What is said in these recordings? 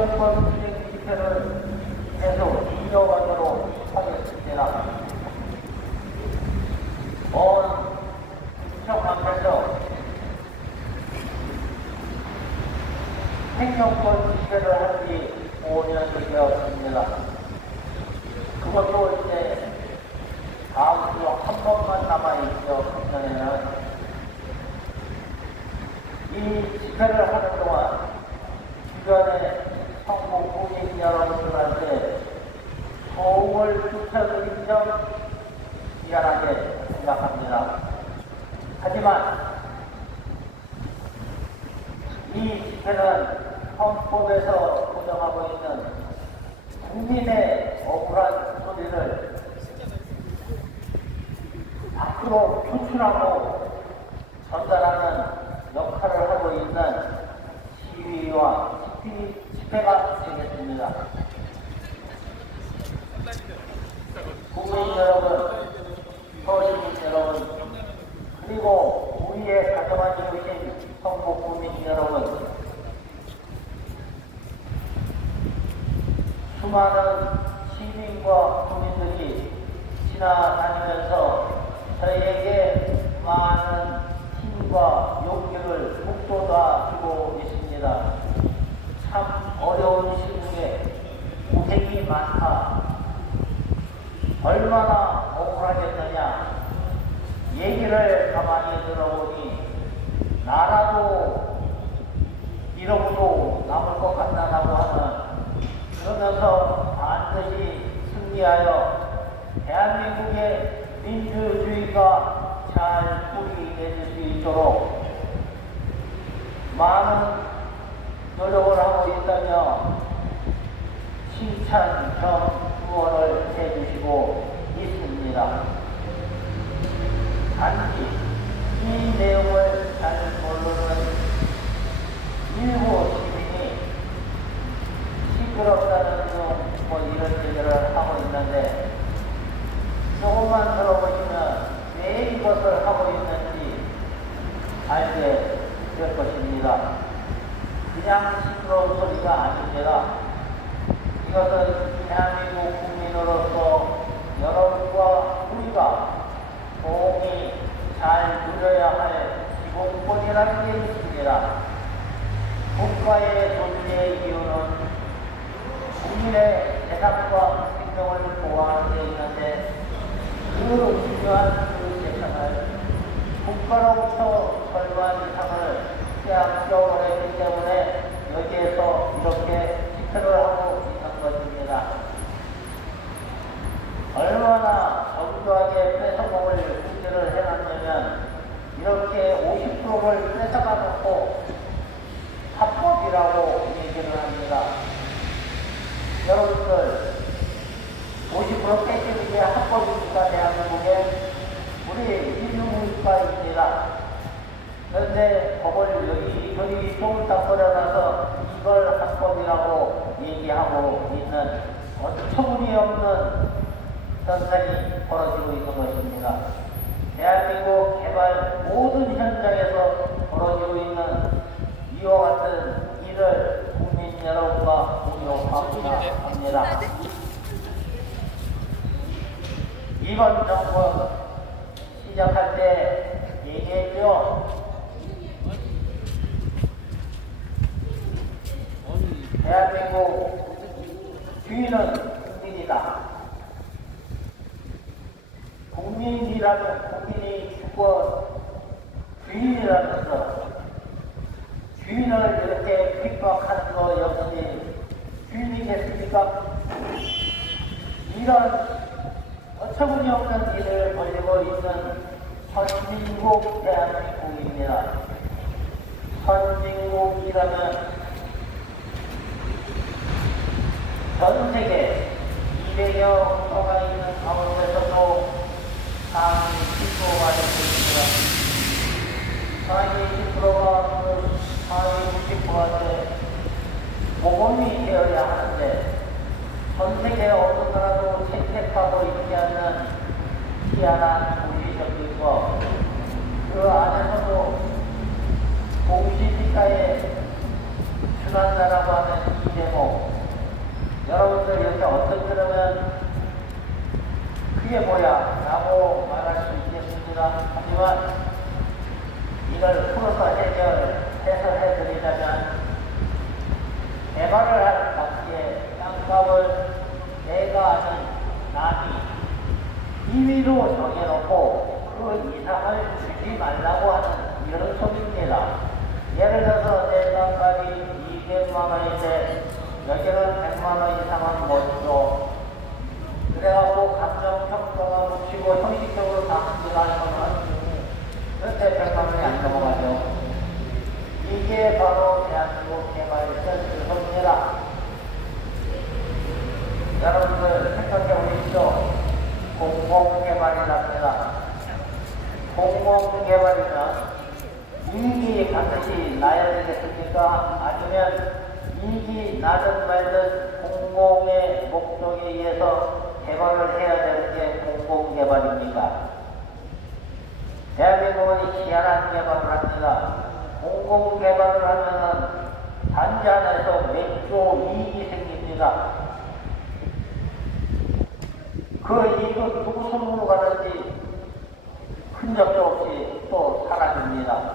정권 수행 집회를 계속 이어가도록 하겠습니다. 온 부청 앞에서 행정권 집회를 한 지 5년이 되었습니다. 그것도 이제 다음 주 한 번만 남아있죠. 작년에는 이 집회를 하는 동안 주변에 성북 국민 여러분들한테 도움을 주셔드린 점 미안하게 생각합니다. 하지만 이 집회는 헌법에서 보장하고 있는 국민의 억울한 소리를 밖으로 표출하고 전달하는 역할을 하고 있는 시위와 집회가 되겠습니다. 국민 여러분, 서시민 여러분, 그리고 우리의 가정한 이웃인 성북 국민 여러분, 수많은 시민과 국민들이 지나다니면서 저희에게 많은 힘과 용기를 북돋아 주고 있습니다. 참 어려운 시국에 고생이 많다. 얼마나 억울하겠느냐. 얘기를 가만히 들어보니 나라도 이러고도 남을 것 같다라고 하는, 그러면서 반드시 승리하여 대한민국의 민주주의가 잘 뿌리 내릴 수 있도록 많은 노력을 하고 있다며 칭찬 겸 후원을 해주시고 있습니다. 단지 이 내용을 잘 모르는 일부 시민이 시끄럽다는 등 뭐 이런 얘기를 하고 있는데, 조금만 들어보시면 왜 이것을 하고 있는지 알게 될 것입니다. 그냥 시끄러운 소리가 아닙니다. 이것은 대한민국 국민으로서 여러분과 우리가 공히 잘 누려야 할 기본권이라는 게 있습니다. 국가의 존재의 이유는 국민의 재산과 생명을 보호하는 데 있는데, 그 중요한 그 재산을 국가로부터 절반 이상을 빼앗겨버려 했기 때문에 여기에서 이렇게 집회를 하고 있는 것입니다. 얼마나 정교하게 뺏어먹을 문제를 해놨냐면, 이렇게 50%를 뺏어가 놓고 합법이라고 얘기를 합니다. 여러분들, 50% 뺏기는 게 합법입니까? 대한민국에? 우리 민주국가입니다. 그런데 법을 여기저기 쫑딱 버려놔서 이걸 합법이라고 얘기하고 있는 어처구니없는 현상이 벌어지고 있는 것입니다. 대한민국 개발 모든 현장에서 벌어지고 있는 이와 같은 일을 국민 여러분과 공유합니다. 이번 정권 시작할 때 얘기했죠. 대한민국 주인은 국민이다. 국민이라면 국민이 주권 주인이라면서 주인을 이렇게 핍박하는 거 역시 주인이겠습니까? 이런 어처구니없는 일을 벌이고 있는 선진국 대한민국입니다. 선진국이라면 전 세계 200여 국가가 있는 가운데서도 상위 10%가 되고 있습니다. 상위 10%가 그 상위 90%한테 모범이 되어야 하는데, 전 세계 어느 나라도 채택하고 있지 않는 희한한 도시적인 것, 그 안에서도 공시지가에 준한다라고 하는 이 대목, 여러분들 이렇게 어떻게 들으면 그게 뭐야? 라고 말할 수 있겠습니다. 하지만 이걸 풀어서 해설해드리자면 개발을 할 당시에 땅값을 내가 아는 남이 임의로 정해놓고 그 이상을 주지 말라고 하는 이런 소리입니다. 예를 들어서 내 땅값이 200만 원인데 여기는 100만 원 이상은 못 줘. 그래갖고 감정평가가 붙이고 형식적으로 다 한지가 하면 그때 100만 원이 안 넘어가죠. 이게 바로 대한민국 개발센터입니다. 여러분들 생각해 보십시오. 공공개발이랍니다. 공공개발이면 이익이 반드시 나야 되겠습니까? 아니면 이익이 나든 말든 공공의 목적에 의해서 개발을 해야 되는 게 공공개발입니다. 대한민국은 희한한 개발을 합니다. 공공개발을 하면은 단지 안에서 몇 조 이익이 생깁니다. 그 이익은 누구 손으로 가는지 흔적도 없이 또 사라집니다.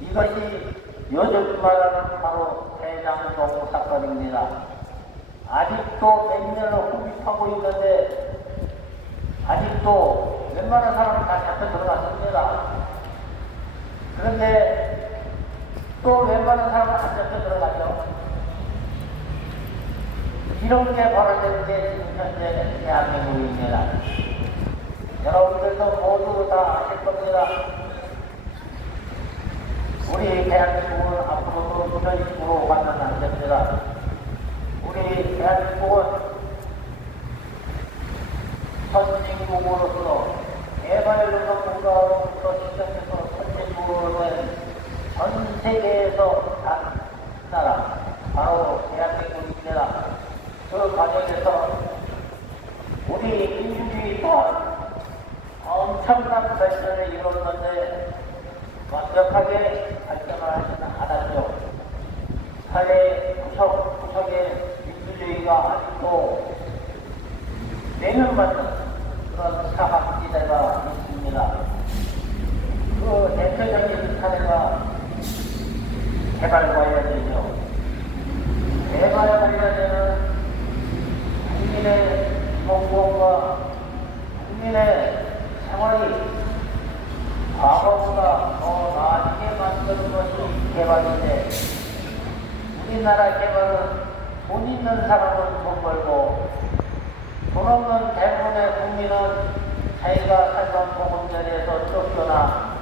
이것이 요즘 말하는 바로 대장동 사건입니다. 아직도 몇 년을 후비하고 있는데 아직도 웬만한 사람은 다 잡혀 들어갔습니다. 그런데 또 웬만한 사람은 안 잡혀 들어가죠. 이런 게 벌어지는 게 지금 현재 대한민국입니다. 여러분들도 모두 다 아실 겁니다. 우리 대한민국은 앞으로도 이런 식으로 가면 안 됩니다. 우리 대한민국은 선진국으로서 개발연구국가로부터 시작해서 선진국으로 된 전 세계에서 단 나라 바로 대한민국입니다. 그 과정에서 우리 민주주의 또한 엄청난 발전을 이뤘는데 완벽하게 발전을 하지는 않았죠. 사회 구석구석에 민주주의가 아직도 내면받는 그런 사각지대가 있습니다. 그 대표적인 사례가 개발 관련이죠. 개발 관련에는 국민의 공공과 국민의 생활이 과거보다 더 나아지게 만드는 것이 개발인데 우리나라 개발은 돈 있는 사람은 돈 벌고 돈 없는 대부분의 국민은 자기가 살던 보금자리에서 쫓겨나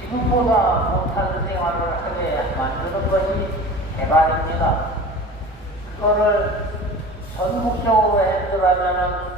지금보다 못한 생활을 하게 만드는 것이 개발입니다. 그거를 전국적으로 해결하면은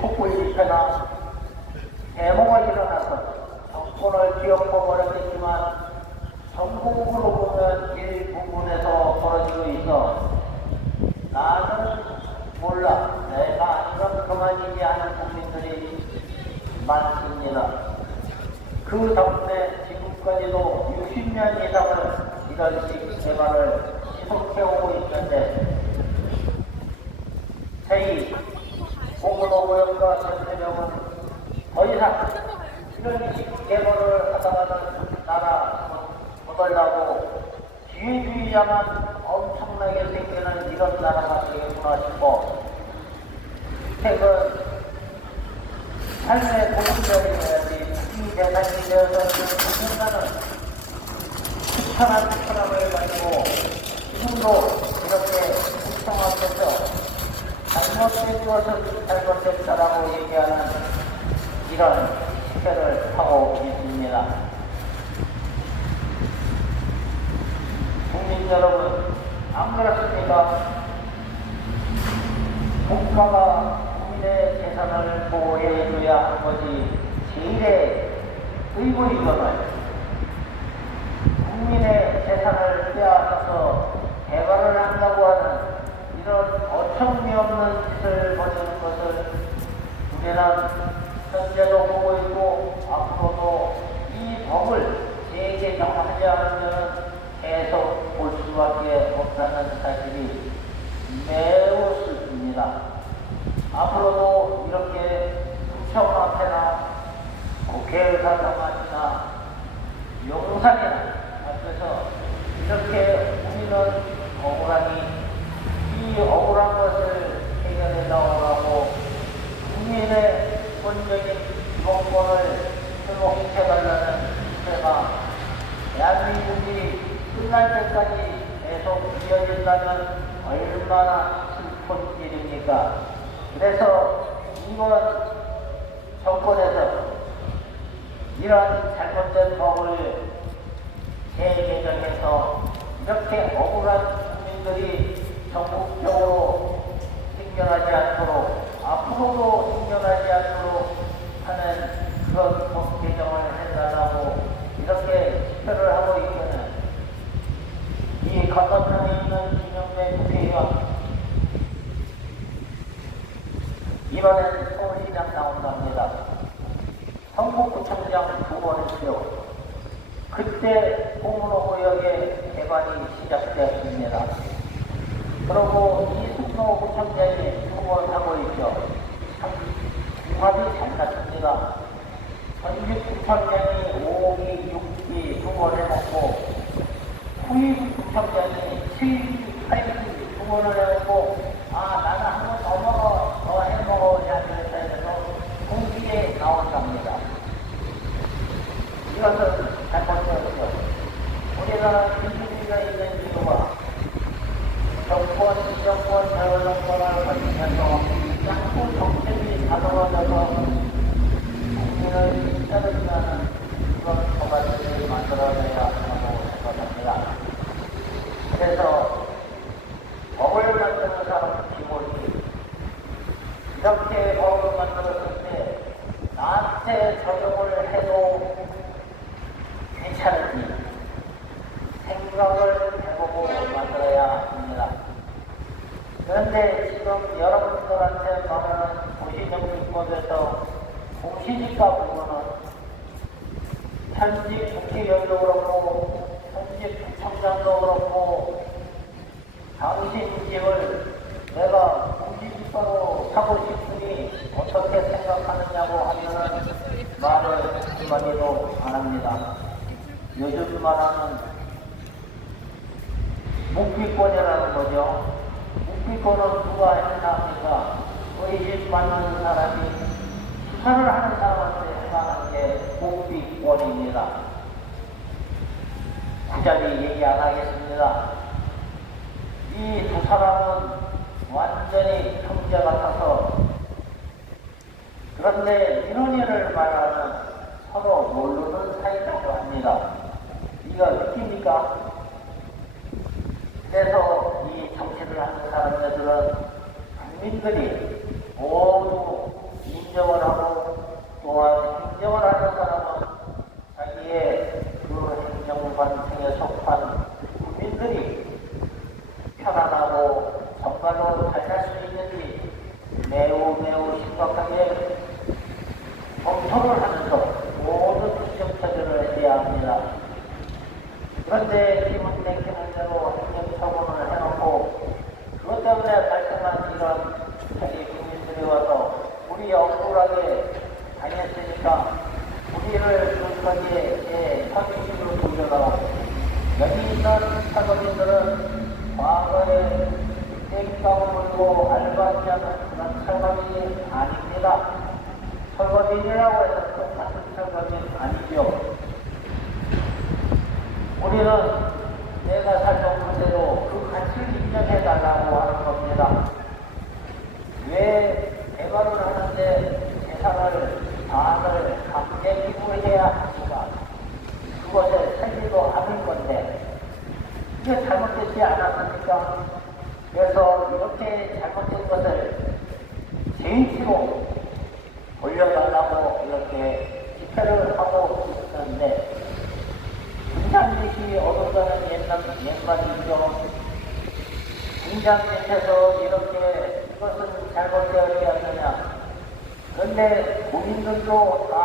촛불집회나 데모가 일어나서 정권을 뒤엎어버렸겠지만 전국으로 보면 일부분에서 벌어지고 있어. 나는 몰라. 내가 아니면 그만이지 하는 국민들이 많습니다. 그 덕분에 지금까지도 60년 이상을 이런 식 개발을 지속해오고 있는데 저희 공무노무역과 전체력은 더 이상 이런 식 개발을 하다가는 나라 못하려고 기회주의자만 엄청나게 생기는 이런 나라가 되겠구나 싶어. 책은 삶의 보금자리여야지 이 대상이 되어서는 누군가는 추천한 사람을 가지고 지금도 이렇게 구청하면서 잘못된 것은 잘못됐다라고 얘기하는 이런 시대를 하고 있습니다. 국민 여러분, 안 그렇습니까? 국가가 국민의 재산을 보호해줘야 하는 것이 제일의 의무이거늘 국민의 재산을 빼앗아서 개발을 한다고 하는 이런 어처구니 없는 짓을 벌이는 것을 우리는 현재도 보고 있고 앞으로도 이 법을 재개정하지 않으면 계속 볼 수밖에 없다는 사실이 매우 슬픕니다. 앞으로도 이렇게 구청 앞에나 국회의사당이나 용산이나 앞에서 이렇게 우리는 억울하니 이 억울한 것을 해결해 나오라고 국민의 본적인 기본권을 회복해달라는 주제가 대한민국이 끝날 때까지 계속 이어진다면 얼마나 슬픈 일입니까? 그래서 이번 정권에서 이런 잘못된 법을 재개정해서 이렇게 억울한 국민들이 전국적으로 생겨나지 않도록 앞으로도 생겨나지 않도록 하는 그런 법 개정을 해달라고 이렇게 집회를 하고 있기는 이 건너편에 있는 김영배 국회의원 이번엔 서울시장 나온답니다. 성북구청장 2번 했죠. 그때 공문호구역의 개발이 시작되었습니다. 그리고 이승로구청장이 2번 하고 있죠. 궁합이 잘 났습니다. 전직구청장이 5기, 6기 2번 해놓고 후임구청장이 7기, 8기 2번을 해놓고 나는 한 번 더 해먹어야 되겠다 해서 공기에 나온답니다. 이것은 잘못되었죠. 우리나라 민주주의가 있는 이유가 정권, 자유정권을 거치면서 양부 정책이 다뤄져서 국민을 따르지는 그런 법안들을 만들어내야 한다고 생각합니다. 그래서 법을 만드는 사람 기본이 이렇게 법을 만들었을 때 나한테 적용을 해도 괜찮은지 생각을 해보고 만들어야 합니다. 그런데 지금 여러분들한테 말하는 도시정비법에서 공시지가 부분은 현직 국회의원도 그렇고 현직 구청장도 그렇고 당신 집을 내가 공시지가로 사고 싶으니 어떻게 생각하느냐고 하면은 말을 한마디도 안 합니다. 요즘 말하는 묵비권이라는 거죠. 묵비권은 누가 해당합니까? 의심 받는 사람이 수사를 하는 사람한테 해당하는 게 묵비권입니다. 구자리 얘기 안 하겠습니다. 이 두 사람은 완전히 형제 같아서 그런데 민원인을 말하는 서로 모르는 사이라고 합니다. 이거 느낍니까? 그래서 이 정치를 하는 사람들은 국민들이 모두 인정을 하고 또한 행정을 하는 사람은 자기의 그 행정관청에 속한 국민들이 편안하고 정말로 잘 살 수 있는지 매우 심각하게 검토를 하면서 모든 정책들을 해야 합니다. 그런데 기분 땡기는 대로 행정처분을 해놓고 그것 때문에 발생한 이런 자기 국민들이 와서 우리 억울하게 당했으니까 우리를 끝까지 현실로 돌려나가고 여기 있는 사거리들은 과거에 땡깡 물고 알바하지 않은 그런 설거지 아닙니다. 설거지라고 해서 똑같은 설거지는 아니죠. 우리는 내가 살던 그대로 그 가치를 인정해달라고 하는 겁니다. 왜 대화를 하는데 재산을, 반을 강제 기부해야 합니까? 그것에 살지도 않을 건데 이게 잘못되지 않았습니까? 그래서 이렇게 잘못된 것을 제인치로 올려달라고 이렇게 집회를 하고 있었는데 분장짓이 어긋나는 옛말이죠. 분장짓에서 이렇게 이것은 잘못되었느냐. 그런데 국민들도 다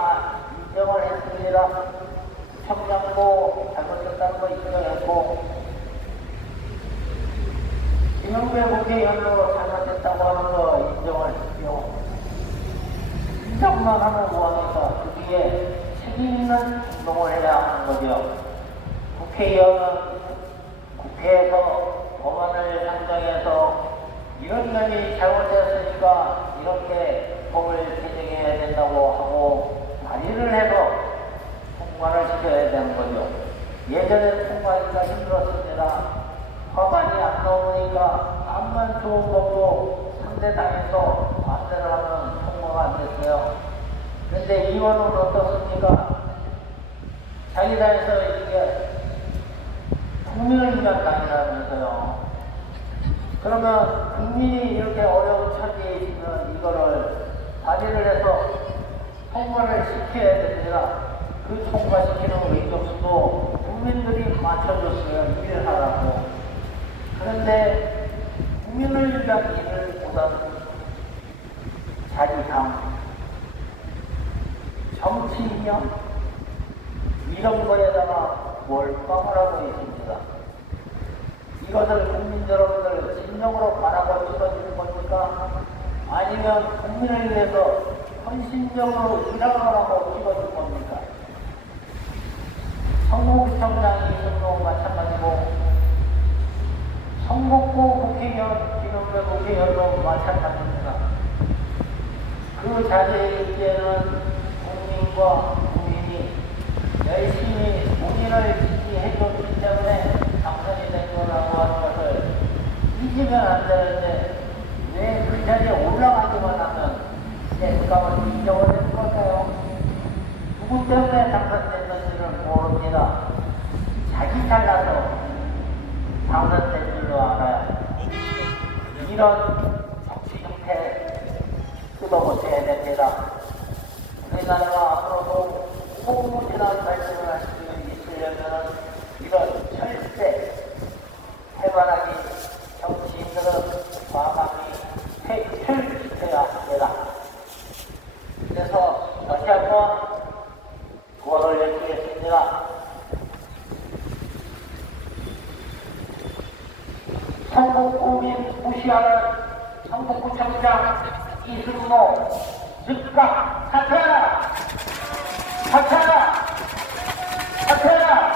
인정을 했습니다. 청량도 잘못됐다는 거 인정했고 하기만 하면 뭐합니까? 그 뒤에 책임있는 행동을 해야 하는 거죠. 국회의원은 국회에서 법안을 상정해서 이런 면이 잘못되었으니까 이렇게 법을 개정해야 된다고 하고 발의를 해서 통과를 시켜야 되는 거죠. 예전에 통과하기가 힘들었습니다. 법안이 안 나오니까 암만 좋은 법도 상대당에서 반대를 하면 통과가 안 됐어요. 그런데 이번은 어떻습니까? 자기 당에서 이게 국민을 위한 당이라면서요. 그러면 국민이 이렇게 어려운 처지에 있으면 이거를 발의를 해서 통과를 시켜야 됩니다. 그 통과시키는 의정수도 국민들이 맞춰줬어요. 일을 하라고. 그런데 국민을 위한 일을 보다는 자기당, 정치 이념 이런 거에다가 몰빵을 하고 있습니다. 이것을 국민 여러분들 진정으로 바라고 찍어주는 겁니까? 아니면 국민을 위해서 헌신적으로 일하라고 찍어준 겁니까? 성북구청장이 있어도 마찬가지고 성북구 국회의원, 기능대 국회의원도 마찬가지입니다. 그 자리에 있기에는 국민과 국민이 열심히 본인을 지지해줬기 때문에 당선이 된 거라고 하는 것을 잊으면 안 되는데 왜 그 자리에 올라가기만 하면 대가를 인정을 해줄 걸까요? 누구 때문에 당선됐는지는 모릅니다. 자기 잘나서 당선된 줄로 알아요. 이런 정치 형태 뜯어고쳐야 됩니다. 우리나라가 앞으로도 무궁무진한 발전을 할 수 있으려면 이런 철새, 해바라기 정치인들은 과감히 퇴출시켜야 합니다. 그래서 다시 한번 구호를 외치겠습니다. 성북구민 무시하는 성북구청장 이승모 즉각 사퇴하라! 사퇴하라! 사퇴하라!